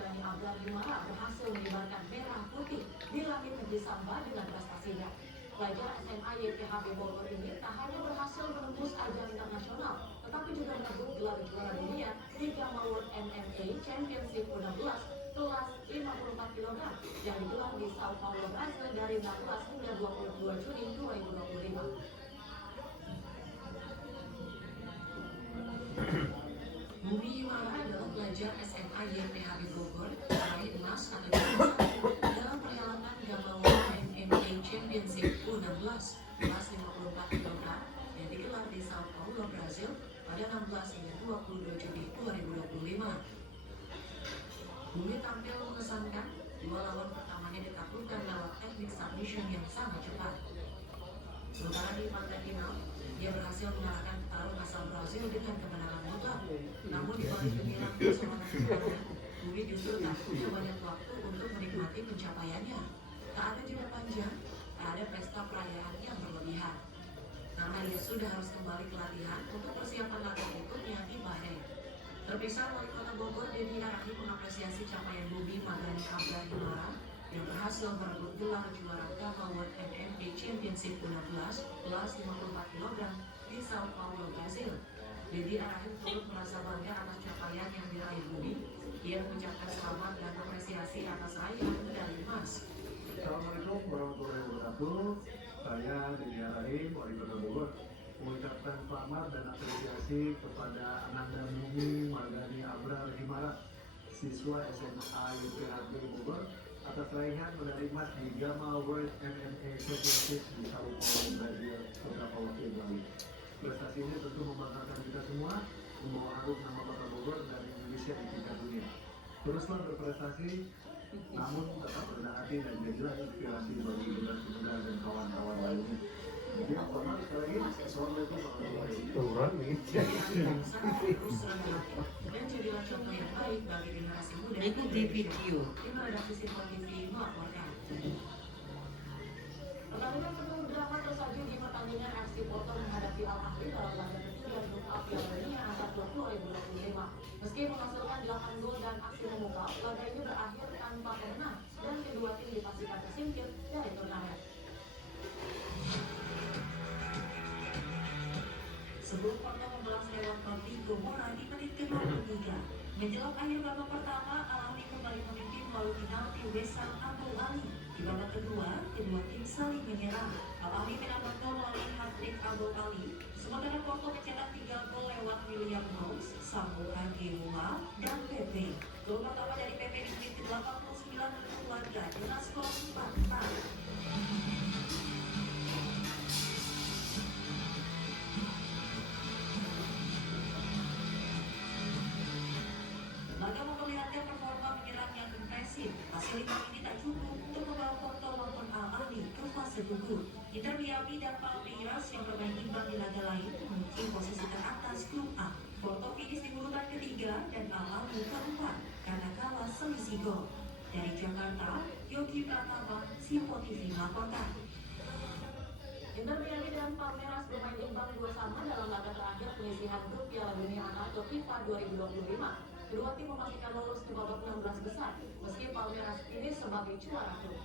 Magani Abrar Himara berhasil mengibarkan merah putih di langit negeri Samba dengan prestasinya. Pelajar SMA YPHB Bogor ini tak hanya berhasil menembus ajang internasional, tetapi juga merebut gelar juara dunia di Gamma World MMA Championship U16 kelas 54 kg yang digelar di Sao Paulo, Brazil dari 16 hingga 22 Juni 2025. Bumi Himara adalah pelajar SMA YPHB Bogor meraih emas atau dalam perhelatan Gamma World MMA Championship U16 kelas 54 kg yang digelar di Sao Paulo, Brazil pada 16 hingga 22 Juni 2025. Bumi tampil mengesankan, dua lawan pertamanya ditaklukkan lewat teknik submission yang sangat cepat. Sementara di partai final, dia berhasil mengalahkan petarung asal Brazil dengan kemenangan mutlak. Namun di balik gemilang persoalan kemenangan, Bumi justru tak punya banyak waktu untuk menikmati pencapaiannya. Tak ada jeda panjang, tak ada pesta perayaan yang berlebihan. Karena dia sudah harus kembali ke latihan untuk persiapan latihan berikutnya di Bahrain. Terpisah Wali Kota Bogor, Dedi Arahi mengapresiasi capaian Bumi Magani Abrar Himara yang berhasil merebut gelar juara Gamma World MMA Championship U16 kelas 54 kg di Sao Paulo, Brazil. Dedi Arahi turut merasa bangga atas capaian yang diraih Bumi. Ia mengucapkan selamat dan apresiasi atas raihan medali emas. Assalamualaikum warahmatullahi wabarakatuh. Saya Dedi Arahi, Wali Kota Bogor, mengucapkan selamat dan apresiasi kepada Ananda Bumi Magani Abrar Himara, siswa SMA YPHB Bogor, atas raihan medali emas di Gamma World MMA Championship di Sao Paulo, Brazil beberapa waktu yang lalu. Prestasi ini tentu membanggakan kita semua, membawa harum nama Kota Bogor dan Indonesia di tingkat dunia. Teruslah berprestasi, namun tetap rendah hati dan jadilah inspirasi bagi generasi muda dan kawan-kawan lainnya. Jadi, selamat sekali lagi. Assalamualaikum warahmatullahi wabarakatuh. Dan jadilah contoh yang baik bagi generasi muda. Ikuti video. Terima kasih Simpon TV melaporkan. Pertandingan penuh drama tersaji di pertandingan FC Porto menghadapi Al Ahly dalam laga ketiga grup A Piala Dunia Qatar 2025. Meski menghasilkan 8 gol dan aksi memukau, laga ini berakhir tanpa pemenang dan kedua tim dipastikan tersingkir dari turnamen. Sebelum Porto membalas lewat Rodrigo Mora di menit ke-23. Menjelang akhir babak pertama, Al Ahly kembali memimpin melalui penalti Wesam Abdul Ali. Di babak kedua, kedua tim saling menyerang. Al Ahly menambah gol melalui hat-trick Abdul Ali. Sementara Porto mencetak 3 gol lewat William Rose, Samuel Agewula, dan Pepe. Gol pertama dari Pepe di menit ke-89 menutup laga dengan skor 4-4. Laga memperlihatkan performa menyerang yang impresif. Hasil imbang ini tak cukup untuk membawa Porto maupun Al Ahly ke fase gugur. Inter Miami dan Palmeiras yang bermain imbang di laga lain mengunci posisi teratas grup A. Porto finish di urutan ketiga dan Al Ahly keempat karena kalah selisih gol. Dari Jakarta, Yogi Pratama, Simpon TV melaporkan. Inter Miami dan Palmeiras bermain imbang 2-2 dalam laga terakhir penyisihan grup Piala Dunia atau FIFA 2025. Kedua tim memastikan lolos ke babak 16 besar, meski Palmeiras ini sebagai juara grup.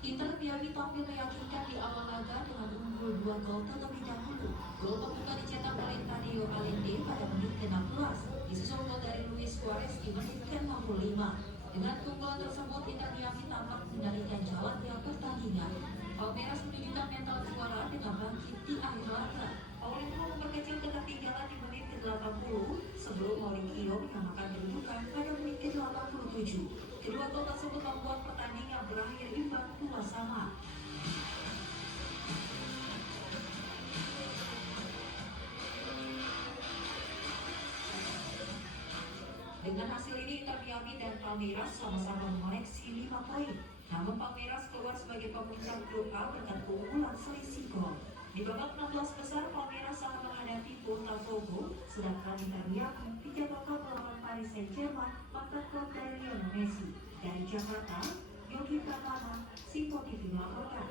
Inter Miami tampil meyakinkan di awal laga dengan unggul 2 gol terlebih dahulu. Gol pembuka dicetak oleh Tadeo Allende pada menit ke-16, disusul gol dari Luis Suarez di menit ke-65. Dengan keunggulan tersebut, Inter Miami tampak mengendalikan jalannya pertandingan. Palmeiras menunjukkan mental juara dengan bangkit di akhir laga. Paulinho memperkecil ketertinggalan di menit ke-80 sebelum Maurinho menyamakan kedudukan pada menit ke-87. Kedua gol tersebut membuat pertandingan berakhir imbang 2-2. Dengan hasil ini, Inter Miami dan Palmeiras sama-sama mengoleksi 5 poin. Namun Palmeiras keluar sebagai pemuncak grup A dengan keunggulan selisih gol. Di babak 16 besar, Palmeiras akan menghadapi Botafogo, sedangkan Inter Miami dijadwalkan melawan Paris Saint-Germain, mantan klub dari Lionel Messi. Dari Jakarta, Yogi Pratama, Simpon TV melaporkan.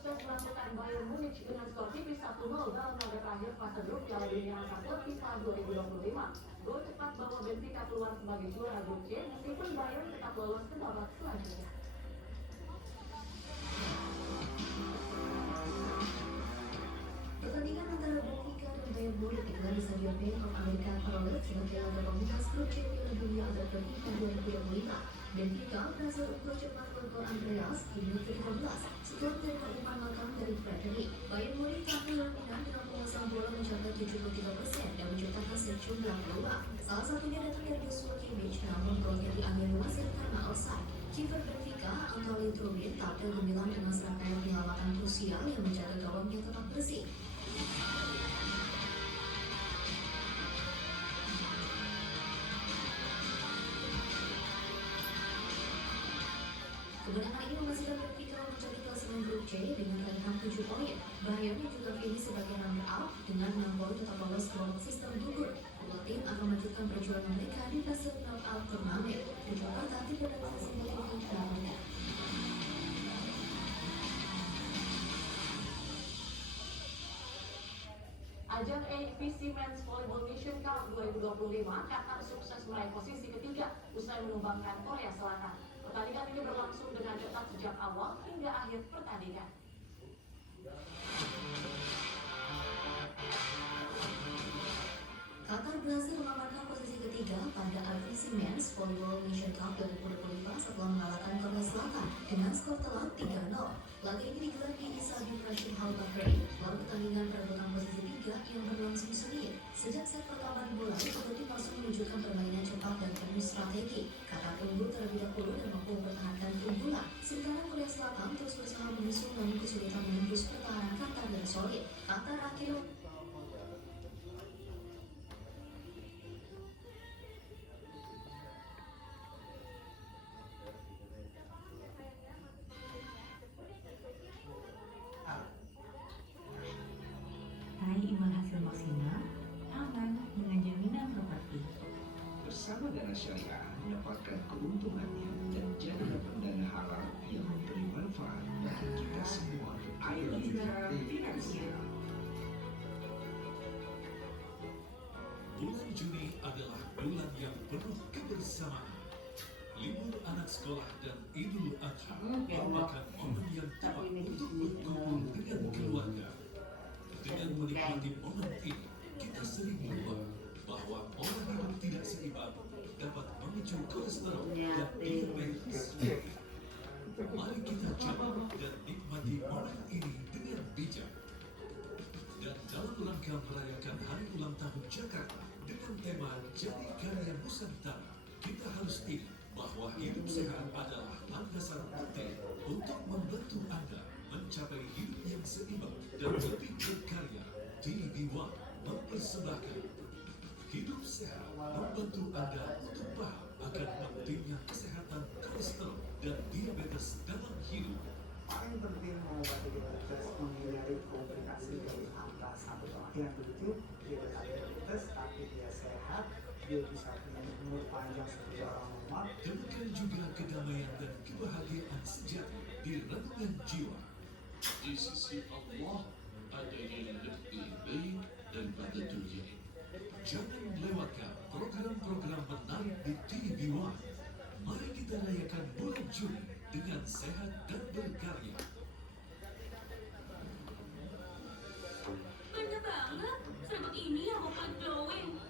sukses melakukan Bayern Munich dengan skor tipis 1-0 dalam laga terakhir fase grup Piala Dunia Angkat Klub FIFA 2025. Gol cepat bawa Benfica keluar sebagai juara grup C meskipun Bayern tetap lolos ke babak selanjutnya. Pertandingan antara Benfica dan Bayern Munich digelar di Stadion Bank of America Charlotte sebagai laga pembuka grup C Piala Dunia Under 23 2025. Benfica berhasil unggul cepat gol Andreas di menit ke-13 setelah menerima umpan makan dari Frederick. Bayern Munich tampil dominan dengan penguasaan bola mencapai 73% dan menciptakan sejumlah peluang. Salah satunya datang dari Joshua Kimmich, namun golnya diakhiri wasit karena offside. Kiper Benfica, Anatoli Trubin, tampil gemilang dengan serangkaian penyelamatan krusial yang menjaga gawangnya tetap bersih. Kemenangan ini memastikan Benfica mencapai klasemen grup C dengan raihan 7 poin. Bayern yang juga finish sebagai runner-up dengan 6 poin tetap lolos ke babak sistem gugur. Kedua tim akan melanjutkan perjuangan mereka di fase knockout turnamen. Kejuaraan tidak dapat disimulkan namanya. Ajang AFC Men's Volleyball Nation Cup 2025, Qatar sukses meraih posisi ketiga usai menumbangkan Korea Selatan. Pertandingan ini berlangsung dengan ketat sejak awal hingga akhir pertandingan. Qatar berhasil mengamankan posisi ketiga pada AFC Men's Volleyball Nation Cup 2025 setelah mengalahkan Korea Selatan dengan skor telak 3-0. Laga ini digelar di Saudi Rashid Al Bahrain. Lalu pertandingan perebutan posisi 3 yang berlangsung sengit. Sejak set pertama dimulai, kedua tim langsung menunjukkan permainan cepat dan penuh strategi. Qatar unggul terlebih dahulu dan mampu mempertahankan keunggulan. Sementara Korea Selatan terus berusaha menyusul namun kesulitan menembus pertahanan Qatar yang solid. Qatar akhirnya imbal hasil maksimal, aman dengan jaminan properti. Bersama Dana Syariah mendapatkan keuntungannya dan jaminan dana halal yang memberi manfaat bagi kita semua. Ayo kita finansial. Bulan Juni adalah bulan yang penuh kebersamaan. Libur anak sekolah dan Idul Adha merupakan momen yang tepat untuk berkumpul dengan keluarga. Dengan menikmati momen ini, kita sering lupa bahwa pola hidup tidak seimbang dapat memicu kolesterol dan diabetes. Mari kita coba dan nikmati momen ini dengan bijak. Dan dalam rangka merayakan Hari Ulang Tahun Jakarta dengan tema Jadi Karya Nusantara, kita harus ingat bahwa hidup sehat adalah landasan penting untuk membantu Anda mencapai hidup yang seimbang dan lebih berkarya. TV1 mempersembahkan Hidup Sehat, membantu Anda untuk paham akan pentingnya kesehatan kolesterol dan diabetes dalam hidup. Paling penting mengobati diabetes, menghindari komplikasi dari angka 1 yang 7, dia ada diabetes tapi dia sehat, dia bisa punya umur panjang seperti orang normal. Temukan juga kedamaian dan kebahagiaan sejati di renungan jiwa. Di sisi Allah ada yang lebih baik daripada dunia ini. Jangan lewatkan program-program menarik di TV1. Mari kita rayakan bulan Juni dengan sehat dan berkarya. Ganda banget, serbuk ini yang mau kulit glowing.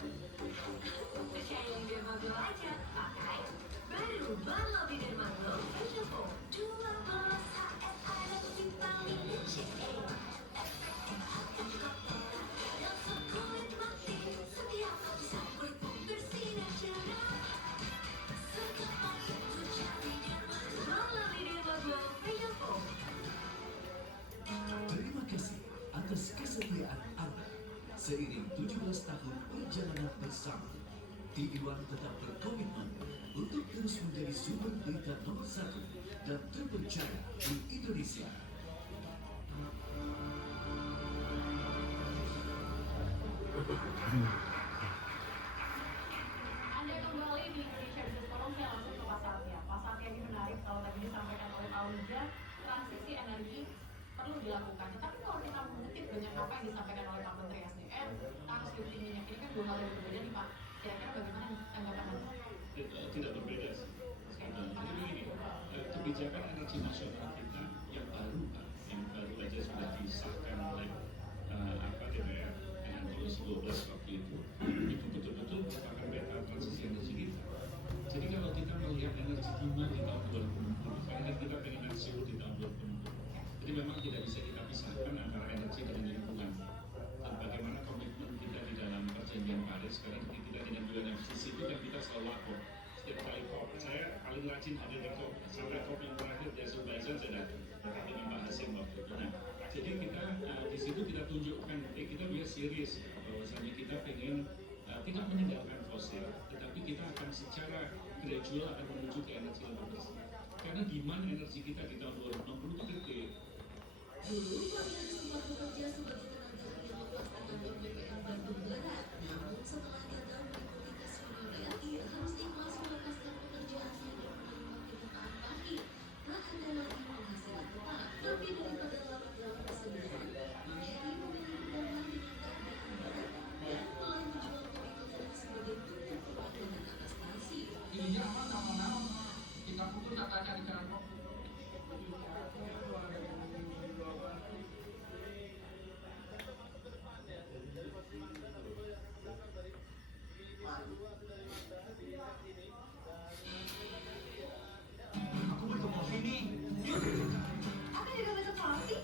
Percaya yang Dermaglow aja, pakai baru Barlobby Dermaglow Facial Foam 12 HSI dan vitamin C. Yang sekulit mati, setiap lapisan kulitmu bersinar cerah. Segampang itu jadi Dermaglow. Barlobby Dermaglow Facial Foam. Terima kasih atas kesetiaan Anda. Seiring 17 tahun perjalanan bersama, TV1 tetap berkomitmen untuk terus menjadi sumber berita nomor 1 dan terpercaya di Indonesia. Anda kembali di Indonesia Business Forum, saya langsung ke pasarnya. Pasarnya ini menarik kalau tadi disampaikan oleh Pak Wija, transisi energi perlu perlu dilakukan. Tetapi kalau kita mengutip dengan apa yang disampaikan oleh Pak Menteri SDM tentang subsidi minyak ini kan dua hal yang berbeda nih Pak. Kira-kira bagaimana tanggapan Anda? Tidak berbeda sih. Jadi begini, kebijakan energi nasional kita yang baru aja sudah disahkan oleh DPR dengan Komisi 12 waktu itu betul-betul merupakan peta transisi energi kita. Jadi kalau kita melihat energi demand di tahun 2060, karena kita pengen net zero di tahun 2060, jadi memang tidak bisa kita pisahkan antara energi dengan lingkungan. Dan bagaimana komitmen kita di dalam perjanjian Paris, karena kita dengan UNFCCC itu kan kita selalu lapor. Setiap kali COP, saya paling rajin hadir di COP, sampai COP yang terakhir di Azerbaijan saya datang dengan Pak Hasim waktu itu. Nah, jadi kita di situ kita tunjukkan, kita biar serius bahwasanya kita pengen tidak meninggalkan fosil, tetapi kita akan secara gradual akan menuju ke energi yang bersih. Karena demand energi kita di tahun 2060 itu gede. Dulu pelatihan sempat bekerja sebagai tenaga ahli membuat kantor BPM Bandung Barat. Namun setelah gagal mengikuti tes honorer, ia harus ikhlas melepaskan pekerjaannya dan menerima kenyataan pahit. Tak ada lagi penghasilan tetap, tapi daripada larut dalam kesedihan, Masyari memilih berdamai dengan keadaan barat dan mulai menjual kopi-kopinya sebagai bentuk perlawanan atas nasib. Iya, apa nama-nama kita pun tak cari jalan kok. Aku baca kopi nih. Apa juga baca kopi?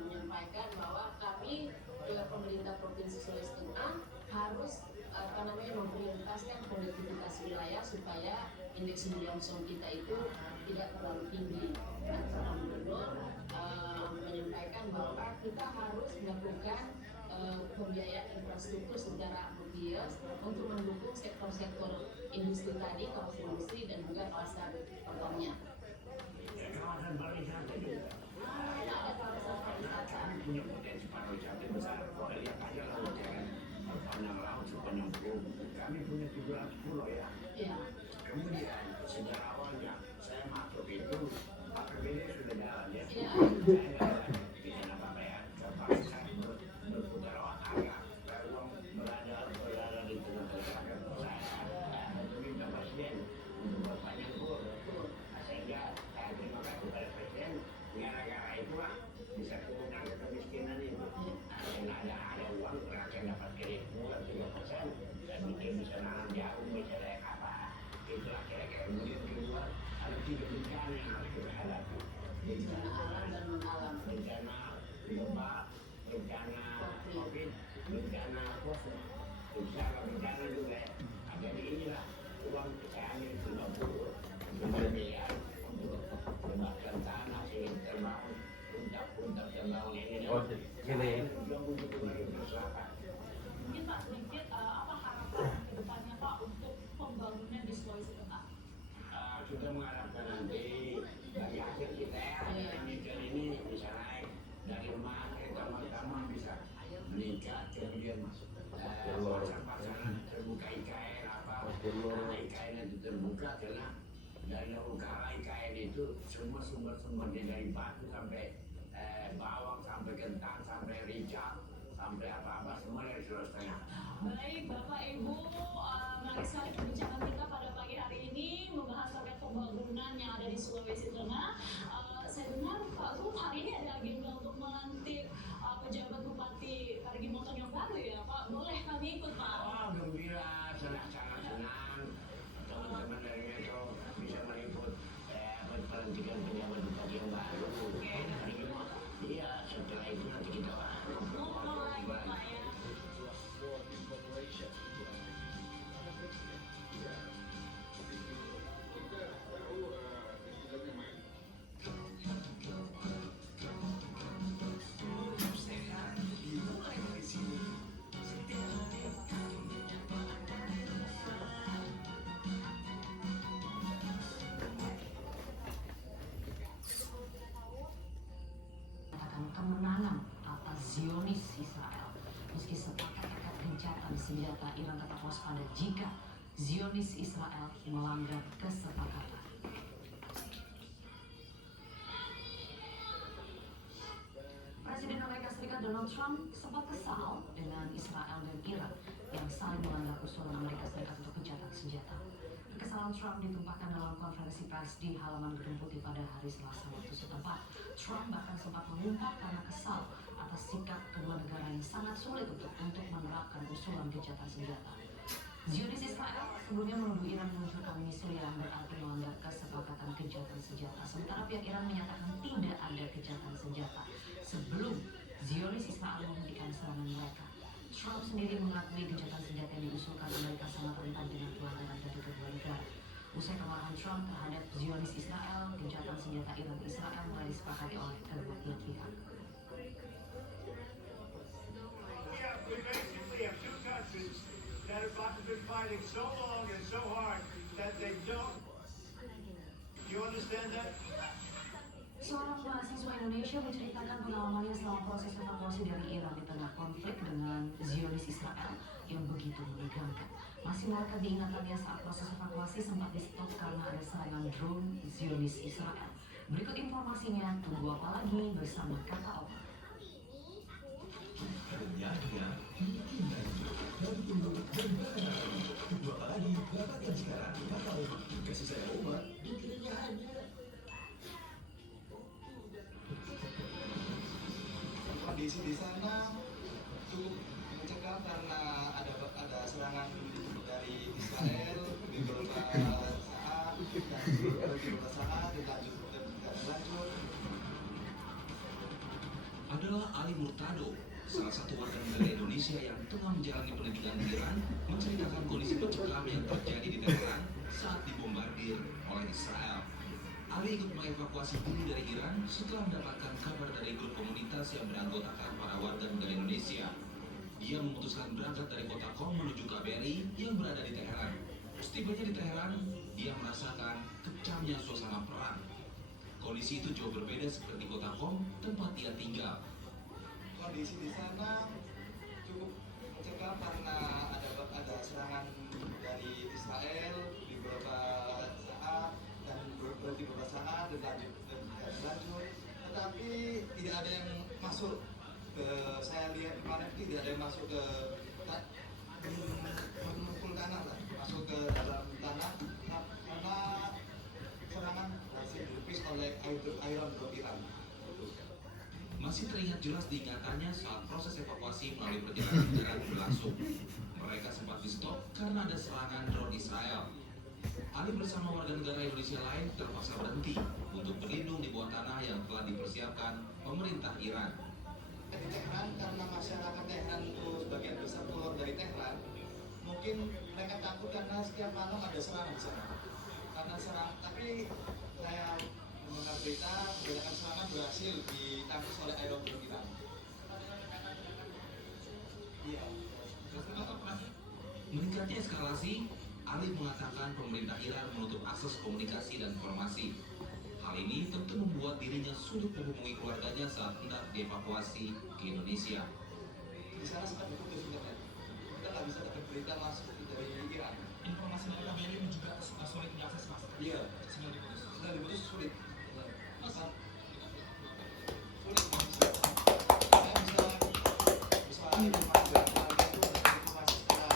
Menyampaikan bahwa kami juga pemerintah Provinsi Sulawesi Tengah harus memprioritaskan konektivitas wilayah supaya indeks Williamson kita itu tidak terlalu tinggi. Dan Pak Gubernur menyampaikan bahwa kita harus melakukan pembiayaan infrastruktur secara ambisius untuk mendukung sektor-sektor industri tadi, kawasan industri dan juga kawasan pertanian. Kawasan pariwisata juga. Ada kawasan pariwisata. Kami punya potensi pariwisata besar. Kalau lihat aja laut ya kan, sepanjang laut sepanjang pulau. Kami punya 700 pulau ya. Ya. Kemudian sejak awalnya saya masuk itu APBD sudah jalan ya. Iya. Saya nggak ada bikin apa-apa ya. Terpaksa saya berputar otak ya. Kalau berada di tengah-tengah saya meminta presiden untuk berpanjang umur. Sehingga saya terima kasih kepada presiden. Gara-gara itulah bisa turunkan kemiskinan itu. Karena ada uang rakyat dapat kredit bulan 3%. Dan mungkin bisa nanam jagung, bisa naik apa. Itulah kira-kira kemudian keluar ada 3 bencana yang harus kita hadapi. Bencana alam dan non alam. Bencana gempa, bencana COVID, bencana COVID. Bencana juga ya. Jadi inilah uang saya ambil 50 miliar untuk membahaskan tanah ini terbangun puntak-puntak terbangun ini. Yang butuh masyarakat. Mungkin Pak sedikit apa harapan ke depannya Pak untuk pembangunan di Sulawesi Tengah? Sudah mengharapkan nanti dari hasil kita ya, ini bisa naik dari rumah ke kamar-kamar bisa meningkat, kemudian pasar-pasaran terbuka IKN apa, karena IKN itu terbuka karena dari utara IKN itu semua sumber-sumbernya dari batu sampai bawang sampai kentang sampai rica sampai apa-apa semua dari Sulawesi Tengah. Baik Bapak Ibu, menarik sekali perbincangan kita pada pagi hari ini membahas terkait pembangunan yang ada di Sulawesi Tengah. Saya dengar Pak Gub hari ini ada agenda untuk melantik pejabat Bupati Parigi Motong yang baru ya Pak. Boleh kami ikut Pak? Oh gembira, sangat-sangat senang teman-teman dari Metro bisa meliput pelantikan pejabat bupati yang baru. Iya, setelah itu nanti kita Mulai Pak ya. Kemenangan atas Zionis Israel. Meski sepakat akan gencatan senjata, Iran tetap waspada jika Zionis Israel melanggar kesepakatan. Donald Trump sempat kesal dengan Israel dan Iran yang saling menganggap usulan Amerika Serikat untuk gencatan senjata. Kekesalan Trump ditumpahkan dalam konferensi pers di halaman Gedung Putih pada hari Selasa waktu setempat. Trump bahkan sempat mengungkap karena kesal atas sikap kedua negara yang sangat sulit untuk menerapkan usulan gencatan senjata. Zionis Israel sebelumnya menuduh Iran meluncurkan misil yang berarti melanggar kesepakatan gencatan senjata. Sementara pihak Iran menyatakan tidak ada gencatan senjata sebelum Zionis Israel menghentikan serangan mereka. Trump sendiri mengakui gencatan senjata yang diusulkan Amerika sangat rentan dengan pelanggaran dari kedua negara. Usai kemarahan Trump terhadap Zionis Israel, gencatan senjata Iran Israel mulai disepakati oleh kedua belah pihak. We basically have two countries that have been fighting so long and so hard that they don't. Do you understand that? Seorang mahasiswa Indonesia menceritakan pengalamannya selama proses evakuasi dari Iran di tengah konflik dengan Zionis Israel yang begitu menegangkan. Masih melekat diingatannya saat proses evakuasi sempat di-stop karena ada serangan drone Zionis Israel. Berikut informasinya, tunggu apa lagi bersama Kata Oma. Ternyata hindari dan tunggu dan berhenti. Tunggu apa lagi? Dapatkan sekarang Kata Oma. Kasih saya obat di kerenyahannya. Kondisi di sana cukup mencekam karena ada serangan dari Israel di beberapa saat dan lanjut. Adalah Ali Murtado, salah satu warga negara Indonesia yang tengah menjalani pendidikan di Iran, menceritakan kondisi mencekam yang terjadi di Teheran saat dibombardir oleh Israel. Ali ikut mengevakuasi diri dari Iran setelah mendapatkan kabar dari grup komunitas yang beranggotakan para warga negara Indonesia. Dia memutuskan berangkat dari kota Qom menuju KBRI yang berada di Teheran. Setibanya di Teheran, dia merasakan kecamnya suasana perang. Kondisi itu jauh berbeda seperti kota Qom tempat dia tinggal. Kondisi di sana cukup mencekam karena ada serangan dari Israel di beberapa saat dan beberapa saat dan lanjut. Tetapi tidak ada yang masuk ke, saya lihat kemarin tidak ada yang masuk ke memukul tanah lah, masuk ke dalam tanah karena serangan masih dilipis oleh Iron Dome Iran. Masih teringat jelas diingatannya saat proses evakuasi melalui perjalanan darat berlangsung. Mereka sempat di-stop karena ada serangan drone Israel. Ali bersama warga negara Indonesia lain terpaksa berhenti untuk berlindung di bawah tanah yang telah dipersiapkan pemerintah Iran. Di Teheran karena masyarakat Teheran itu sebagian besar keluar dari Teheran, mungkin mereka takut karena setiap malam ada serangan di sana. Karena serangan, tapi saya mendengar berita kebanyakan serangan berhasil ditangkis oleh Iron Dome Iran. Iya. Meningkatnya eskalasi, Ali mengatakan pemerintah Iran menutup akses komunikasi dan informasi. Hal ini tentu membuat dirinya sulit menghubungi keluarganya saat hendak dievakuasi ke Indonesia. Di sana sempat diputus internet. Kita nggak bisa dapat berita masuk dari Iran. Informasi tentang ini juga sulit diakses, Mas. Iya. Sudah diputus sulit. Masa sulit. Saya bisa informasi dari keluarga itu informasi secara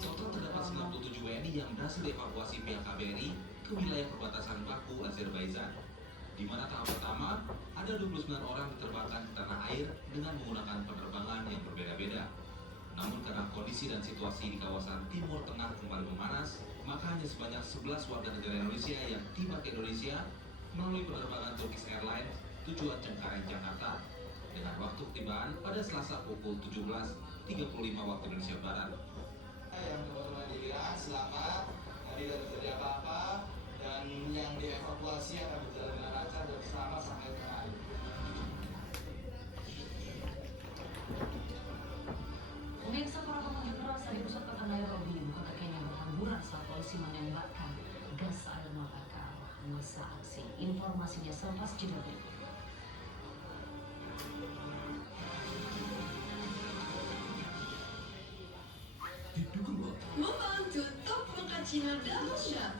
Total terdapat 97 WNI yang berhasil dievakuasi pihak KBRI ke wilayah perbatasan Baku, Azerbaijan. Di mana tahap pertama, ada 29 orang diterbangkan ke tanah air dengan menggunakan penerbangan yang berbeda-beda. Namun karena kondisi dan situasi di kawasan Timur Tengah kembali memanas, maka hanya sebanyak 11 warga negara Indonesia yang tiba ke Indonesia melalui penerbangan Turkish Airlines tujuan Cengkareng, Jakarta dengan waktu ketibaan pada Selasa pukul 17.35 waktu Indonesia Barat. Yang teman-teman di Iran selamat, tidak terjadi apa-apa, dan yang dievakuasi akan berjalan dengan lancar dan selamat sampai tengah hari. Pemirsa, para pengunjuk rasa di pusat kota Nairobi, ibu kota Kenya berhamburan saat polisi menembakkan gas air mata ke arah massa aksi. Informasinya selepas jeda berikut. mochaccino double shot.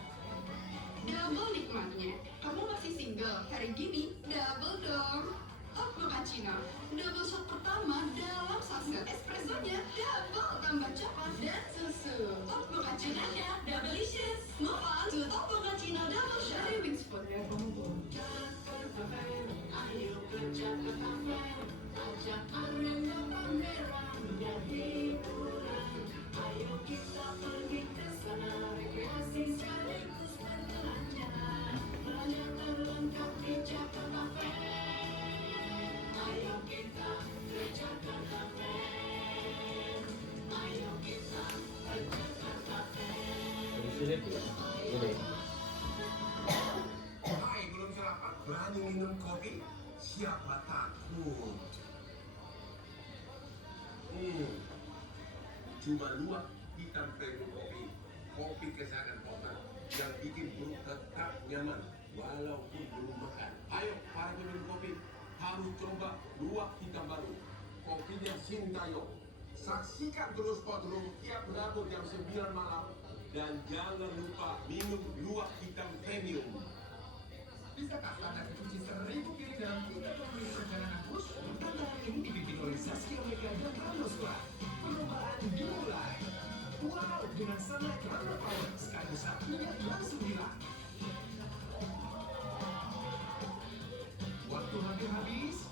Double nikmatnya. Kamu masih single, hari gini double dong. Hot mochaccino, double shot pertama dalam saset. Espressonya double tambah coklat dan susu. Hot mochaccino nya double-licious. Move on to hot mochaccino double shot dari Wingsport. Ayo ke Jakarta Fair, ajak arena pameran jadi hiburan. Ayo kita pergi ke sana, rekreasi sekaligus berjalan. Belanja terlengkap di Jakarta Fair. Ayo kita ke Jakarta Fair. Ayo kita ke Jakarta Fair. Hai, belum sarapan? Berani minum kopi? Siapa takut? Cuma luak hitam premium kopi. Kopi kesayangan Oman yang bikin perut tetap nyaman walaupun belum makan. Ayo, para peminum kopi harus coba luak hitam baru. Kopinya Sintayong. Saksikan terus Podrum tiap Rabu jam 9 malam. Dan jangan lupa minum luak hitam premium. Bisakah Anda mencuci 1000 piring dalam 30 menit perjalanan bus? Tantangan ini dipimpin oleh Saskia Mega dan Rano Suara. Perlombaan dimulai. Wow, dengan Sunlight Runner Power, sekali saat minyak langsung hilang. Waktu hampir habis.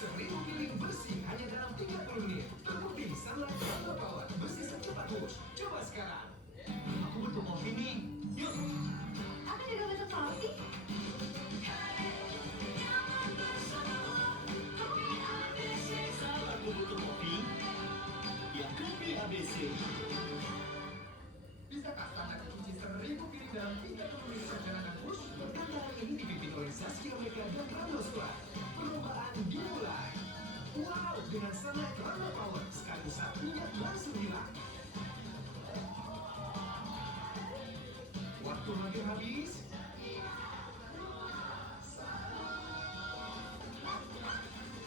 Seribu piring bersih hanya dalam 30 menit. Terbukti Sunlight Runner Power, bersih secepat bus. Coba sekarang. Aku butuh kopi nih. Yuk. Aku juga butuh kopi. Aku butuh kopi. Ya, kopi ABC. Bisakah Anda mencuci 1000 piring dalam 30 menit perjalanan bus? Tantangan ini dipimpin oleh Saskia Mega dan Rano Suara. Perlombaan dimulai. Wow, dengan Sunlight Runner Power, sekali saat minyak langsung hilang. Waktu hampir habis.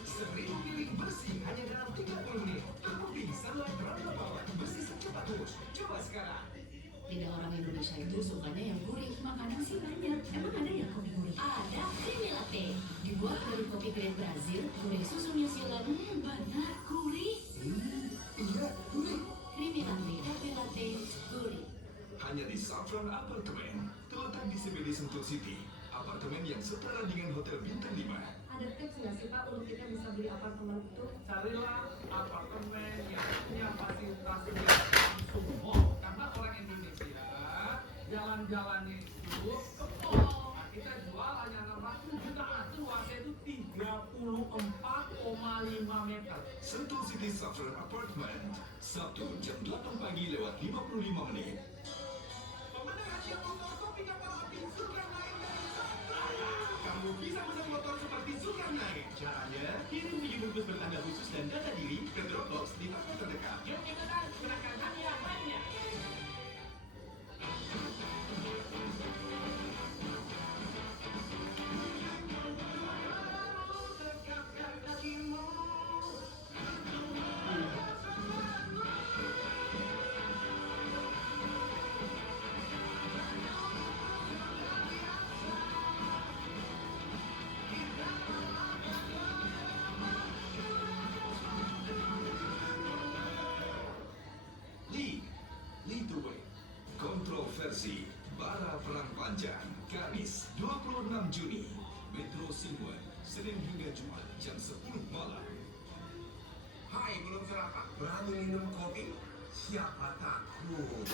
Seribu piring bersih hanya dalam 30 menit. Terbukti Sunlight Runner Power, bersih secepat bus. Coba sekarang. Lidah orang Indonesia itu sukanya yang gurih. Makanan sih banyak. Emang ada yang kopi gurih? Ada creamy latte. Dibuat dari kopi grade Brazil, gurih susu New Zealand. Benar gurih. Iya, gurih. Creamy latte, kopi latte, gurih. Hanya di Saffron Apartemen, terletak di CBD Sentul City. Apartemen yang setara dengan Hotel Bintang 5. Ada tips nggak sih Pak untuk kita bisa beli apartemen itu? Carilah apartemen yang punya fasilitas langsung mall. Karena orang Indonesia jalan-jalannya itu ke mall. Nah, kita jual hanya 600 juta, luasnya itu 34,5 meter. Sentul City Saffron Apartment, Sabtu jam 8 pagi lewat 55 menit. Pemenang hadiah motor kopi kapal api Zulkarnain dari Safraya. Kamu bisa pesan motor seperti Zulkarnain. Caranya, kirim video bungkus bertanda khusus dan data diri ke Dropbox di toko terdekat. Yuk ikutan, gunakan hadiah lainnya. Lead the way. Kontroversi Bara Perang Panjang, Kamis 26 Juni. Metro Sinuan, Senin hingga Jumat jam 10 malam. Hai, belum sarapan? Berani minum kopi? Siapa takut?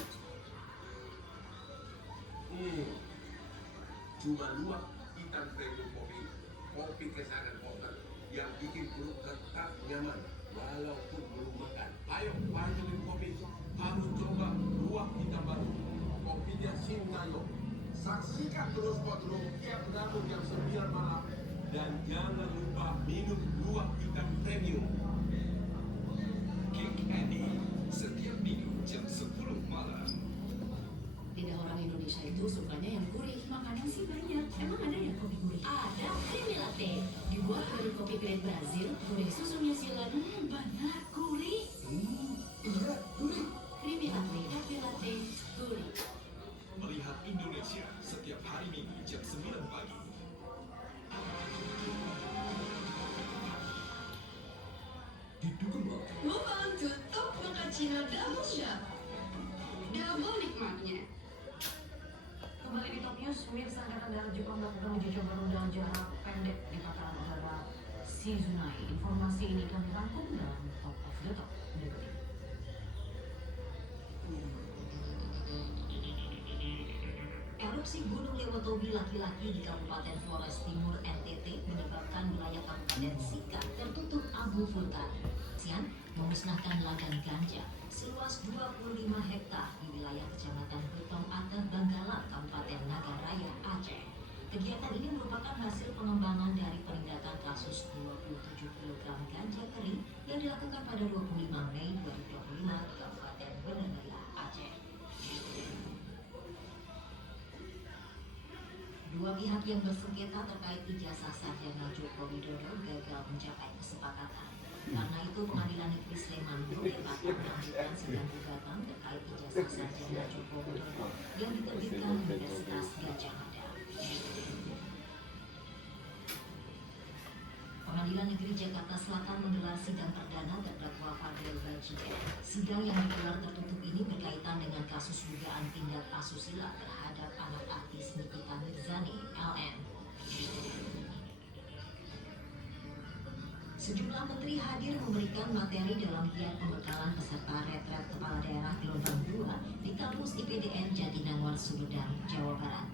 Cuma luak hitam premium kopi. Kopi kesayangan Oman yang bikin perut tetap nyaman walaupun belum makan. Ayo, para peminum kopi harus coba luak hitam baru. Kopinya Sintayong. Saksikan terus Podrum tiap Rabu jam 9 malam. Dan jangan lupa minum luak hitam premium. King Andy, setiap minggu jam 10 malam. Lidah orang Indonesia itu sukanya yang gurih. Makanan sih banyak. Emang ada yang kopi gurih? Ada creamy latte. Dibuat dari kopi grade Brazil, gurih susu New Zealand. Benar gurih. aja. Double nikmatnya. Kembali di Top News, pemirsa, Angkatan Darat Jepang melakukan uji coba rudal jarak pendek di pangkalan udara Shizunai. Informasi ini akan dirangkum dalam Top of the Top berikut ini. Erupsi Gunung Lewotobi laki-laki di Kabupaten Flores Timur NTT menyebabkan wilayah Kabupaten Sika tertutup abu vulkan. Sian memusnahkan ladang ganja seluas 25 hektar di wilayah Kecamatan Betong Ateh Banggala, Kabupaten Nagaraya, Aceh. Kegiatan ini merupakan hasil pengembangan dari penindakan kasus 27 kg ganja kering yang dilakukan pada 25 Mei 2025 di Kabupaten Bener Meriah, Aceh. Dua pihak yang bersengketa terkait ijazah sarjana Joko Widodo gagal mencapai kesepakatan. Karena itu, Pengadilan Negeri Sleman berdebat melanjutkan sidang gugatan terkait ijazah sarjana Joko Widodo yang diterbitkan Universitas Gadjah Mada. Pengadilan Negeri Jakarta Selatan menggelar sidang perdana terdakwa Fadil Bajije. Sidang yang digelar tertutup ini berkaitan dengan kasus dugaan tindak asusila terhadap anak artis Nikita Mirzani, LN. Sejumlah menteri hadir memberikan materi dalam giat pembekalan peserta retret kepala daerah gelombang 2 di kampus IPDN Jatinangor, Sumedang, Jawa Barat.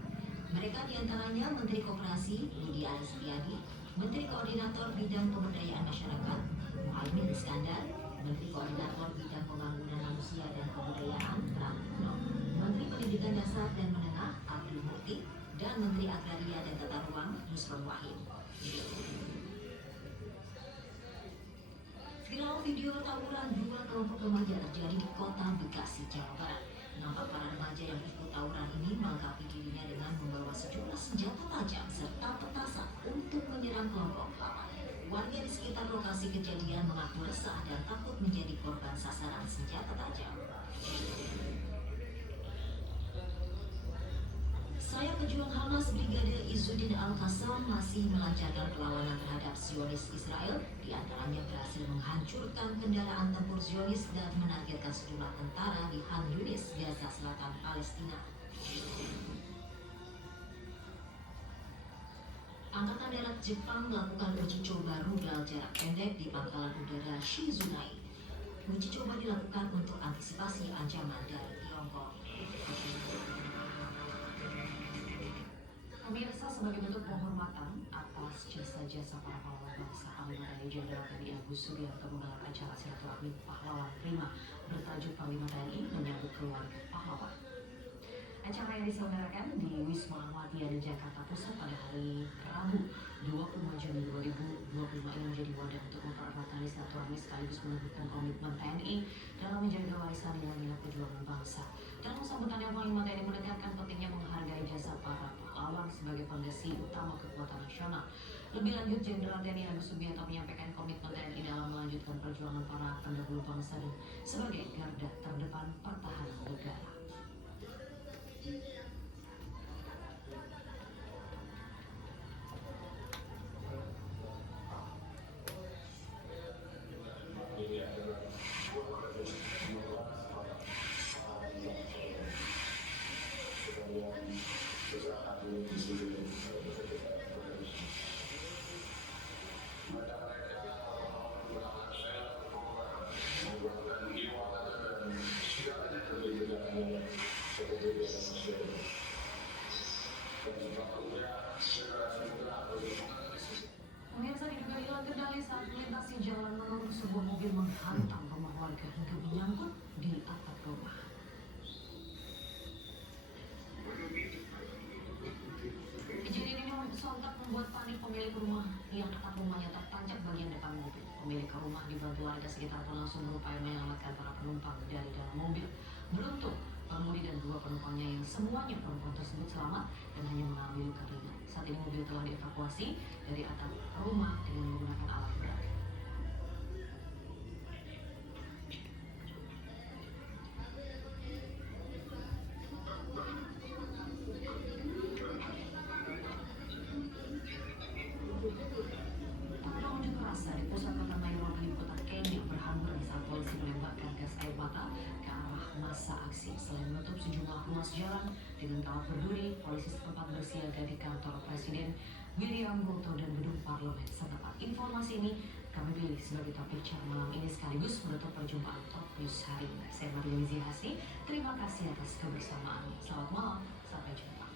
Mereka diantaranya Menteri Koperasi Budi Aris Setiadi, Menteri Koordinator Bidang Pemberdayaan Masyarakat Muhaimin Iskandar, Menteri Koordinator Bidang Pembangunan Manusia dan Kebudayaan Pratikno, Menteri Pendidikan Dasar dan Menengah Abdul Mukti, dan Menteri Agraria dan Tata Ruang Nusron Wahid. Viral video tawuran dua kelompok remaja terjadi di kota Bekasi, Jawa Barat. Nampak para remaja yang ikut tawuran ini melengkapi dirinya dengan membawa sejumlah senjata tajam serta petasan untuk menyerang kelompok lawan. Warga di sekitar lokasi kejadian mengaku resah dan takut menjadi korban sasaran senjata tajam. Sayap pejuang Hamas Brigade Izzuddin Al-Qassam masih melancarkan perlawanan terhadap Zionis Israel. Di antaranya berhasil menghancurkan kendaraan tempur Zionis dan menargetkan sejumlah tentara di Han Yunis, Gaza Selatan, Palestina. Angkatan Darat Jepang melakukan uji coba rudal jarak pendek di pangkalan udara Shizunai. Uji coba dilakukan untuk antisipasi ancaman dari Tiongkok. Pemirsa, sebagai bentuk penghormatan atas jasa-jasa para pahlawan bangsa, Panglima TNI Jenderal TNI Agus Suryanto menggelar acara silaturahmi pahlawan prima bertajuk Panglima TNI Menyambut Keluarga Pahlawan. Acara yang diselenggarakan di Wisma Atmajaya Jakarta Pusat pada hari Rabu 25 Juni 2025 ini menjadi wadah untuk mempererat tali silaturahmi sekaligus menunjukkan komitmen TNI dalam menjaga warisan nilai-nilai perjuangan bangsa. Dalam sambutannya, Panglima TNI menekankan pentingnya menghargai jasa para pahlawan sebagai fondasi utama kekuatan nasional. Lebih lanjut, Jenderal TNI Agus Subianto menyampaikan komitmen TNI dalam melanjutkan perjuangan para pendahulu bangsa dan sebagai garda terdepan pertahanan negara. Pemirsa, diduga hilang kendali saat melintasi jalan menurut sebuah mobil menghantam rumah warga hingga menyangkut di atap rumah. Kejadian ini sontak membuat panik pemilik rumah yang atap rumahnya tertancap bagian depan mobil. Pemilik rumah dibantu warga sekitar pun langsung berupaya menyelamatkan para penumpang dari dalam mobil. Beruntung, pengemudi dan dua penumpangnya yang semuanya perempuan tersebut selamat dan hanya mengalami luka ringan. Saat ini mobil telah dievakuasi dari atap rumah dengan menggunakan alat berat. Para unjuk rasa di pusat kota Nairobi, kota Kenya berhamburan saat polisi menembakkan gas air mata ke arah Dengan kawat berduri, polisi setempat bersiaga di kantor Presiden William Ruto dan gedung parlemen setempat. Informasi ini kami pilih sebagai topik chat malam ini sekaligus menutup perjumpaan Top News hari ini. Saya Maria Hasni, terima kasih atas kebersamaan. Selamat malam, sampai jumpa.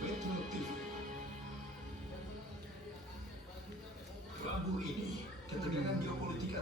Metro TV. Rabu ini, ketegangan geopolitik